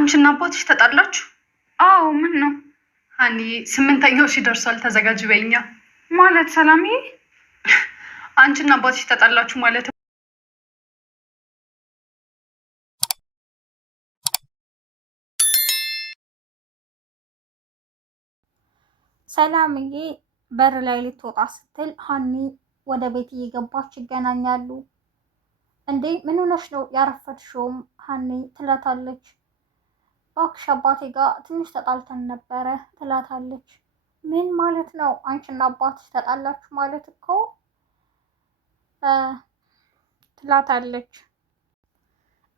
አንቺና አባትሽ ተጣላችሁ? አዎ ምን ነው ሀኒ? 8ኛው ሺህ ደርሷል፣ ተዘጋጅ በይኛ። ማለት ሰላምዬ? አንቺና አባትሽ ተጣላችሁ ማለት ሰላምዬ በር ላይ ልትወጣ ስትል ሀኒ ወደ ቤት እየገባች ይገናኛሉ። እንዴ ምን ሆነሽ ነው ያረፈድሽውም ሀኒ ትላታለች። እባክሽ አባቴ ጋር ትንሽ ተጣልተን ነበረ ትላታለች። ምን ማለት ነው? አንቺና አባትሽ ተጣላችሁ ማለት እኮ ትላታለች።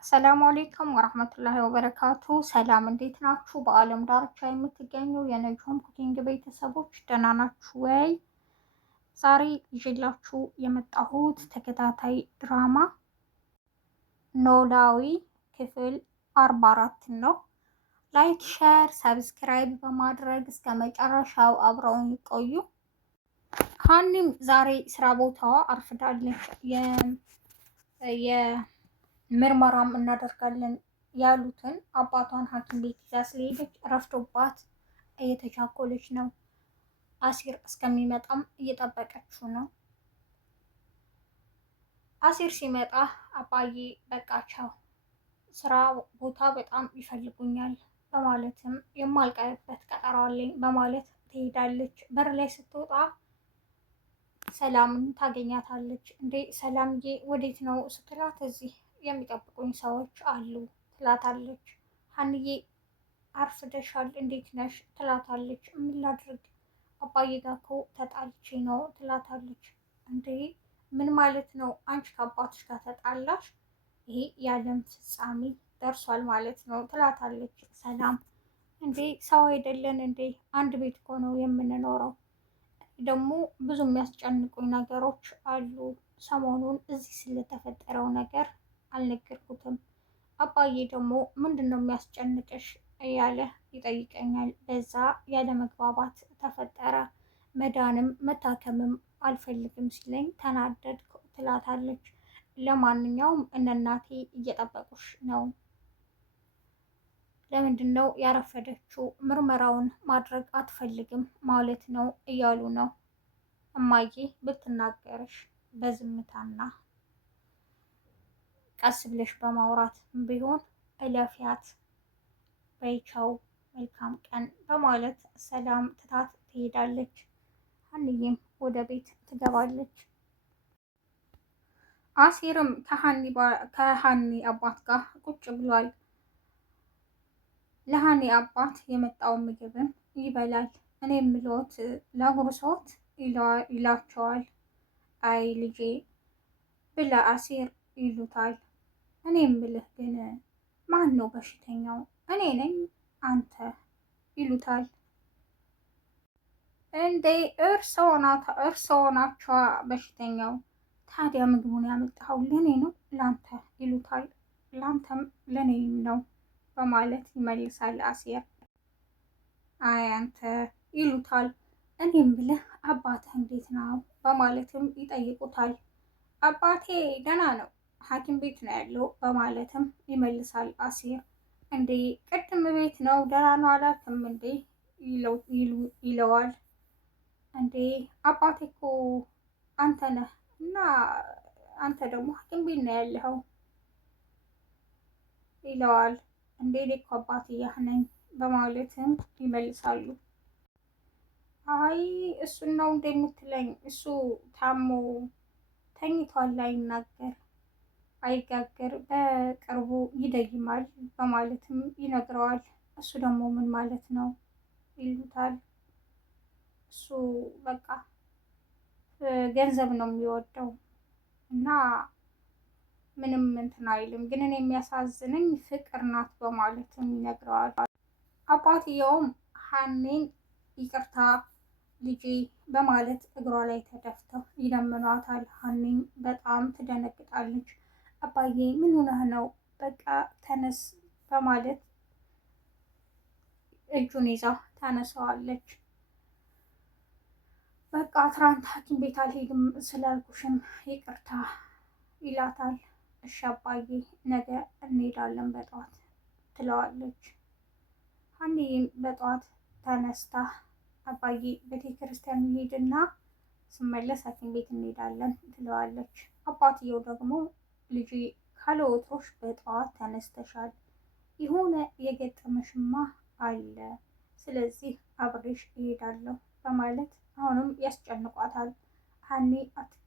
አሰላሙ አሌይኩም ወራህመቱላሂ ወበረካቱ። ሰላም እንዴት ናችሁ? በአለም ዳርቻ የምትገኙ የነጅሆም ኩኪንግ ቤተሰቦች ደህና ናችሁ ወይ? ዛሬ ይዤላችሁ የመጣሁት ተከታታይ ድራማ ኖላዊ ክፍል 44 ነው። ላይክ፣ ሼር፣ ሰብስክራይብ በማድረግ እስከ መጨረሻው አብረውን ይቆዩ። ሀኒም ዛሬ ስራ ቦታዋ አርፍዳለች። ምርመራም እናደርጋለን ያሉትን አባቷን ሐኪም ቤት ይዛ ስለሄደች ረፍዶባት እየተቻኮለች ነው። አሲር እስከሚመጣም እየጠበቀችው ነው። አሲር ሲመጣ አባዬ በቃቸው ስራ ቦታ በጣም ይፈልጉኛል በማለትም የማልቀርበት ቀጠሮ አለኝ በማለት ትሄዳለች። በር ላይ ስትወጣ ሰላምን ታገኛታለች። እንዴ ሰላምዬ ወዴት ነው ስትላት እዚህ የሚጠብቁኝ ሰዎች አሉ ትላታለች። ሀንዬ አርፍደሻል እንዴት ነሽ ትላታለች። ምን ላድርግ አባዬ ጋር እኮ ተጣልቼ ነው ትላታለች። እንዴ ምን ማለት ነው? አንቺ ከአባትሽ ጋር ተጣላሽ? ይሄ የዓለም ፍጻሜ ደርሷል ማለት ነው ትላታለች። ሰላም እንዴ ሰው አይደለን እንዴ? አንድ ቤት እኮ ነው የምንኖረው። ደግሞ ብዙ የሚያስጨንቁኝ ነገሮች አሉ። ሰሞኑን እዚህ ስለተፈጠረው ነገር አልነገርኩትም። አባዬ ደግሞ ምንድን ነው የሚያስጨንቅሽ እያለ ይጠይቀኛል። በዛ ያለ መግባባት ተፈጠረ። መዳንም መታከምም አልፈልግም ሲለኝ ተናደድኩ ትላታለች። ለማንኛውም እነ እናቴ እየጠበቁሽ ነው። ለምንድን ነው ያረፈደችው? ምርመራውን ማድረግ አትፈልግም ማለት ነው እያሉ ነው። እማዬ ብትናገርሽ በዝምታና ቀስ ብለሽ በማውራት ቢሆን እለፊያት በይቻው መልካም ቀን በማለት ሰላም ትታት ትሄዳለች። ሀኒዬም ወደ ቤት ትገባለች። አሲርም ከሀኒ አባት ጋር ቁጭ ብሏል። ለሀኒ አባት የመጣውን ምግብን ይበላል። እኔ የምልዎት ላጉርሶት ይላቸዋል። አይ ልጄ ብለ አሲር ይሉታል። እኔ የምልህ ግን ማን ነው በሽተኛው? እኔ ነኝ አንተ ይሉታል። እንዴ እርስዎ ናቸዋ በሽተኛው። ታዲያ ምግቡን ያመጣኸው ለእኔ ነው ላንተ ይሉታል። ላንተም ለእኔም ነው በማለት ይመልሳል አሲር። አይ አንተ ይሉታል። እኔም ብለህ አባትህ እንዴት ነው በማለትም ይጠይቁታል። አባቴ ደህና ነው ሐኪም ቤት ነው ያለው በማለትም ይመልሳል አሲር። እንዴ ቅድም ቤት ነው ደህና ነው አላልክም እንዴ ይለዋል። እንዴ አባቴ እኮ አንተ ነህ እና አንተ ደግሞ ሐኪም ቤት ነው ያለኸው ይለዋል። እንዴ እኔ እኮ አባትየህ ነኝ በማለትም ይመልሳሉ። አይ እሱን ነው እንደምትለኝ? እሱ ታሞ ተኝቷል፣ አይጋገር በቅርቡ ይደይማል በማለትም ይነግረዋል። እሱ ደግሞ ምን ማለት ነው ይሉታል። እሱ በቃ ገንዘብ ነው የሚወደው እና ምንም እንትን አይልም፣ ግን እኔ የሚያሳዝነኝ ፍቅር ናት በማለትም ይነግረዋል። አባትየውም ሀኒን ይቅርታ ልጄ በማለት እግሯ ላይ ተደፍተው ይለምኗታል። ሀኒም በጣም ትደነግጣለች። አባዬ ምን ሆነህ ነው? በቃ ተነስ በማለት እጁን ይዛ ታነሳዋለች። በቃ ትናንት ሐኪም ቤት አልሄድም ስላልኩሽም ይቅርታ ይላታል። እሺ አባዬ ነገ እንሄዳለን በጠዋት ትለዋለች። ሀኒዬም በጠዋት ተነስታ አባዬ ቤተ ክርስቲያን እንሂድና ስመለስ ሐኪም ቤት እንሄዳለን ትለዋለች። አባትየው ደግሞ ልጄ ካለ ወትሮሽ በጠዋት ተነስተሻል፣ የሆነ የገጠመሽማ አለ፣ ስለዚህ አብሬሽ እሄዳለሁ በማለት አሁንም ያስጨንቋታል። ሀኒ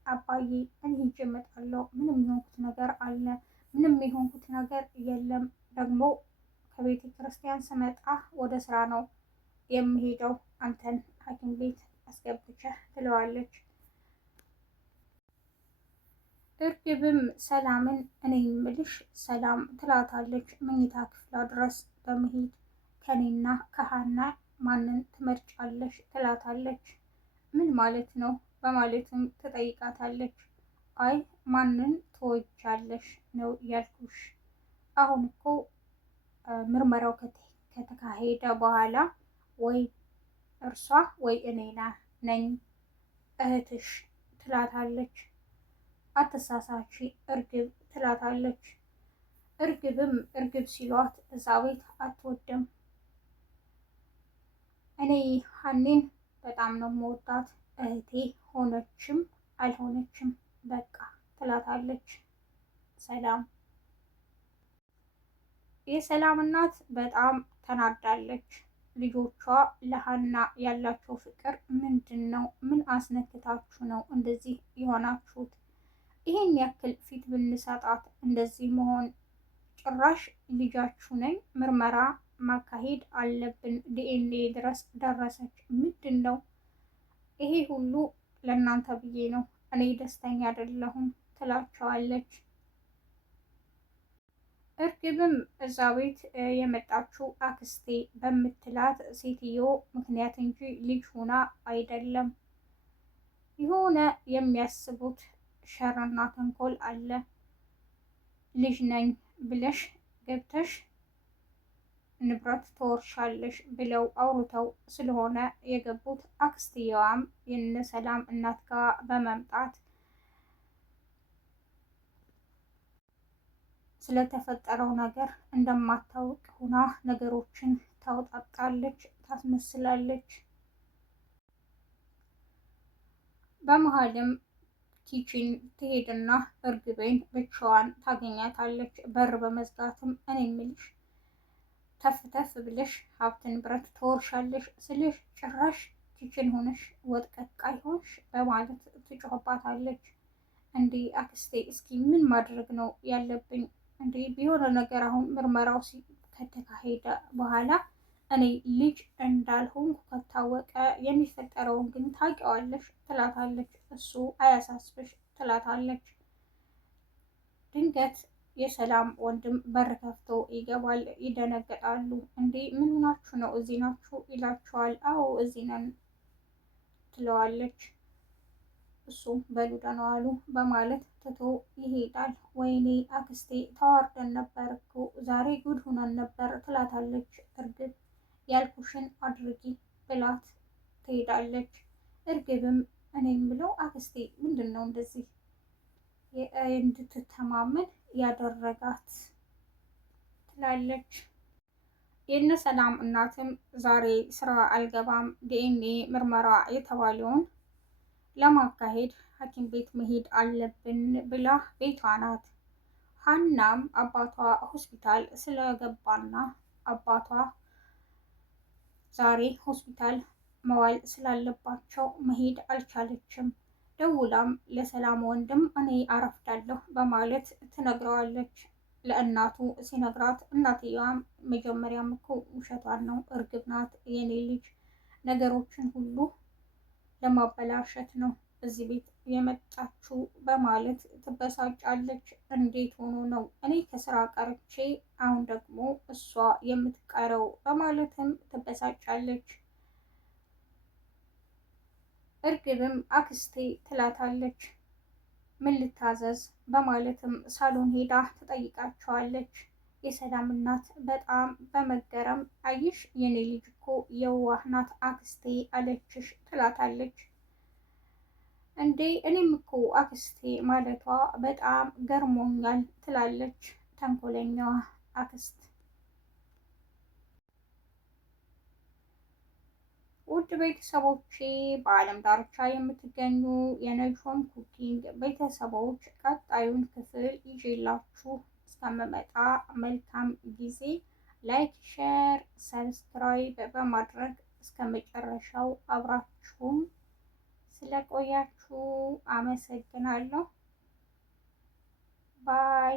አባዬ እኔ ሂጅ እመጣለሁ፣ ምንም የሆንኩት ነገር አለ? ምንም የሆንኩት ነገር የለም፣ ደግሞ ከቤተ ክርስቲያን ስመጣ ወደ ስራ ነው የምሄደው፣ አንተን ሐኪም ቤት አስገብቼህ ትለዋለች። እርግብም ሰላምን እኔ የምልሽ ሰላም ትላታለች። መኝታ ክፍሏ ድረስ በመሄድ ከኔና ከሀና ማንን ትመርጫለሽ ትላታለች። ምን ማለት ነው በማለትም ትጠይቃታለች። አይ ማንን ትወጃለሽ ነው ያልኩሽ። አሁን እኮ ምርመራው ከተካሄደ በኋላ ወይ እርሷ ወይ እኔ ነኝ እህትሽ ትላታለች። አትሳሳቺ እርግብ ትላታለች። እርግብም እርግብ ሲሏት እዛ ቤት አትወድም። እኔ ሀኒን በጣም ነው የምወዳት፣ እህቴ ሆነችም አልሆነችም በቃ ትላታለች። ሰላም የሰላም እናት በጣም ተናዳለች። ልጆቿ ለሀና ያላቸው ፍቅር ምንድን ነው? ምን አስነክታችሁ ነው እንደዚህ የሆናችሁት? ይህን ያክል ፊት ብንሰጣት እንደዚህ መሆን? ጭራሽ ልጃችሁ ነኝ ምርመራ ማካሄድ አለብን፣ ዲኤንኤ ድረስ ደረሰች። ምንድን ነው ይሄ ሁሉ? ለእናንተ ብዬ ነው፣ እኔ ደስተኛ አይደለሁም ትላቸዋለች። እርግብም እዛ ቤት የመጣችው አክስቴ በምትላት ሴትዮ ምክንያት እንጂ ልጅ ሆና አይደለም። የሆነ የሚያስቡት ሸርና ተንኮል አለ። ልጅ ነኝ ብለሽ ገብተሽ ንብረት ትወርሻለሽ ብለው አውርተው ስለሆነ የገቡት። አክስትየዋም የነ ሰላም እናት ጋር በመምጣት ስለተፈጠረው ነገር እንደማታውቅ ሆና ነገሮችን ታውጣጣለች፣ ታስመስላለች። በመሀልም ኪችን ትሄድና እርግቤን ብቻዋን ታገኛታለች። በር በመዝጋትም እኔ የምልሽ ተፍ ተፍ ብለሽ ሀብት ንብረት ትወርሻለሽ ስልሽ ጭራሽ ኪችን ሆነሽ ወጥ ቀቃይ ሆንሽ በማለት ትጮህባታለች። እንዴ አክስቴ እስኪ ምን ማድረግ ነው ያለብኝ? እንዴ ቢሆነ ነገር አሁን ምርመራው ከተካሄደ በኋላ እኔ ልጅ እንዳልሆንኩ ከታወቀ የሚፈጠረውን ግን ታውቂዋለሽ ትላታለች። እሱ አያሳስብሽ ትላታለች። ድንገት የሰላም ወንድም በር ከፍቶ ይገባል። ይደነገጣሉ። እንዴ ምን ሆናችሁ ነው? እዚህ ናችሁ ይላቸዋል። አዎ እዚህ ነን ትለዋለች። እሱም በሉ ደህና ዋሉ በማለት ትቶ ይሄዳል። ወይኔ አክስቴ ተዋርደን ነበር እኮ ዛሬ ጉድ ሆነን ነበር ትላታለች። እርግብ ያልኩሽን አድርጊ ብላት ትሄዳለች። እርግብም እኔ የምለው አክስቴ ምንድን ነው እንደዚህ እንድትተማመን ያደረጋት ትላለች። የነ ሰላም እናትም ዛሬ ስራ አልገባም፣ ዲኤንኤ ምርመራ የተባለውን ለማካሄድ ሐኪም ቤት መሄድ አለብን ብላ ቤቷ ናት። ሀናም አባቷ ሆስፒታል ስለገባና አባቷ ዛሬ ሆስፒታል መዋል ስላለባቸው መሄድ አልቻለችም። ደውላም ለሰላም ወንድም እኔ አረፍዳለሁ በማለት ትነግረዋለች። ለእናቱ ሲነግራት እናትየዋም መጀመሪያም እኮ ውሸቷን ነው፣ እርግብ ናት የኔ ልጅ ነገሮችን ሁሉ ለማበላሸት ነው እዚህ ቤት የመጣችው በማለት ትበሳጫለች። እንዴት ሆኖ ነው እኔ ከስራ ቀርቼ አሁን ደግሞ እሷ የምትቀረው በማለትም ትበሳጫለች። እርግብም አክስቴ ትላታለች። ምን ልታዘዝ በማለትም ሳሎን ሄዳ ትጠይቃቸዋለች። የሰላም እናት በጣም በመገረም አይሽ የኔ ልጅ እኮ የዋህ ናት አክስቴ አለችሽ ትላታለች። እንዴ እኔም እኮ አክስቴ ማለቷ በጣም ገርሞኛል ትላለች ተንኮለኛዋ አክስት። ውድ ቤተሰቦቼ በዓለም ዳርቻ የምትገኙ የነጆም ኩኪንግ ቤተሰቦች ቀጣዩን ክፍል ይዤላችሁ እስከምመጣ መልካም ጊዜ። ላይክ፣ ሼር፣ ሰብስክራይብ በማድረግ እስከ መጨረሻው አብራችሁም ስለቆያችሁ አመሰግናለሁ። ባይ